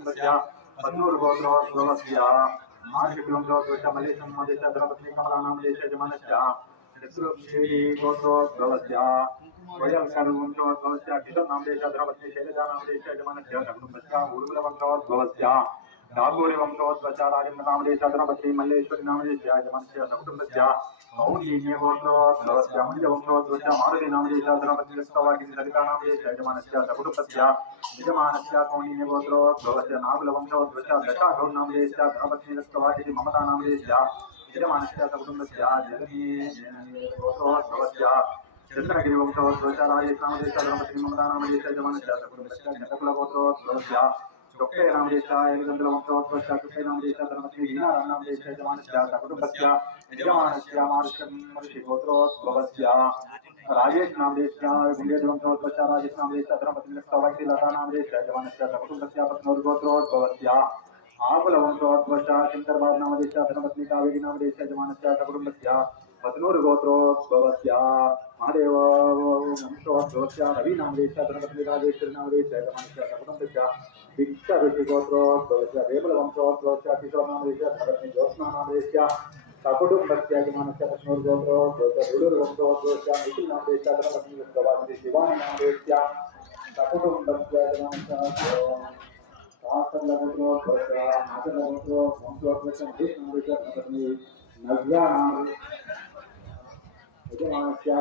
कुटुंबस्य पत्नोर्गोत्रोद्भवस्य मार्षकुलंसोद्भवस्य मल्लेशं मदेश धर्मपत्नी कमलानां देश यजमानस्य चतुर्क्षेरी गोत्रोद्भवस्य वयल्करुवंशोद्भवस्य किशोरनां देश धर्मपत्नी शैलजानां देश यजमानस्य कुटुंबस्य उर्मिलवंशोद्भवस्य दागोरी वंशोद्भवस्य राजेन्द्रनां देश धर्मपत्नी मल्लेश्वरी नाम देश यजमानस्य कुटुंबस्य औन्नीन्यगोत्रोद्भवस्य मुनिजवंशोद्भवस्य मारुतीनां देश धर्मपत्नी स्तवाकिनी ललितानां देश यजमानस्य कुटुंबस्य यजमानस्य कौण्डिन्यगोत्रोद्भवस्य नागुलवंशोद्भवस्य दशागौर्नां देश धर्मपत्नी स्तवाकिनी ममतानां देश यजमानस्य कुटुंबस्य गोत्रोद्भवस्य चन्द्रगिरिवंशोद्भवस्य राजेशनां देश धर्मपत्नी ममतानां देश यजमानस्य कुटुंबस्य चन्द्रकुलगोत्रोद्भवस्य चोक्टेनां देश एलिगन्धलवंशोद्भवस्य चोक्टेनां देश धर्मपत्नी लीनाराणां देश यजमानस्य कुटुंबस्य यजमानस्य मार्षगोत्रोद्भवस्य राजेशनां देश गुण्डेजवंशोद्भवस्य राजेशनां देश धर्मपत्नी स्तवाकिनी लतानां देश यजमानस्य कुटुंबस्य पत्नोर्गोत्रोद्भवस्य आकुलवंशोद्भवस्य शंकरबाबनां देश धर्मपत्नी कावेरी नाम देश यजमानस्य कुटुंबस्य पत्नोर्गोत्रोद्भवस्य महादेव वंशोद्भवस्य रविनां देश धर्मपत्नी राजेश्वरी नाम देश यजमानस्य कुटुंबस्य भिक्षा ऋषिगोत्रोद्भवस्य वेमुलवंशोद्भवस्य किशोरनां देश धर्मपत्नी ज्योत्स्ना नाम देश सकुटुंबस्य यजमानस्य पत्नोर्गोत्रोद्भवस्य रुडुर्वंशोद्भवस्य निखिल नाम देश धर्मपत्नी स्तवाकिनी शिवानी नाम देश सकुटुंबस्य यजमानस्य राष्ट्रलगोत्रोद्भवस्य नागलगोत्रोद्भवस्य महेश नाम देश धर्मपत्नी नव्या नाम यजमानस्य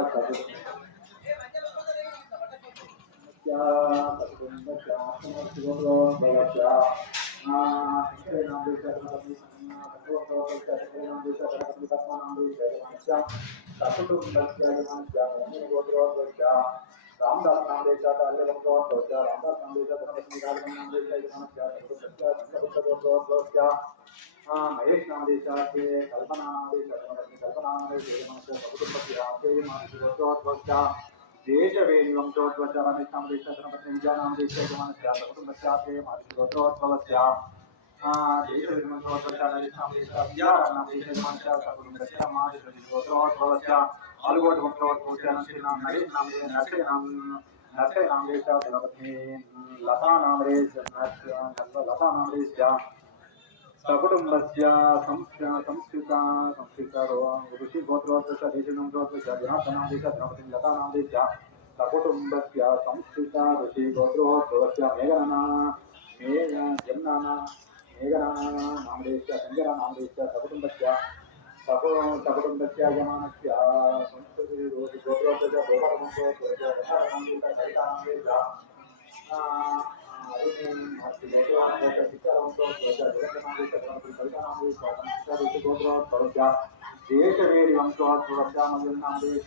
रामदास नाम देश अल्लवंशोद्भवस्य रामदास नाम देश धर्मपत्नी राजमणि नाम देश यजमानस्य गोत्रोद्भवस्य महेश नाम देश कल्पना नाम देश धर्मपत्नी कल्पना नाम देश यजमानस्य कुटुंबस्य गोत्रोद्भवस्य देशवेणी वंशोद्भवस्य रमेश नाम देश धर्मपत्नी विजया नाम देश यजमानस्य कुटुंबस्य गोत्रोद्भवस्य देशवेणी वंशोद्भवस्य रमेश नाम देश विजया नाम देश यजमानस्य कुटुंबस्य माधुरी गोत्रोद्भवस्य आलगोट वंशोद्भवस्य नरसिंह नाम देश धर्मपत्नी लता नाम देश सकुटुंबस्य संस्कृत ऋषि गोत्रोद्भवस्य देशवंशोद्भवस्य जनार्दन नाम देश धर्मपत्नी लता नाम देश सकुटुंबस्य संस्कृत ऋषि गोत्रोद्भवस्य मेघना नाम देश संजरा नाम देश सकुटुंबस्य यजमानस्य संस्कृत गोत्रोद्भवस्य गोपालवंशोद्भवस्य नाम देश सरिता नाम देश देशवेरी वंशोद्भवस्य मंगल नाम देश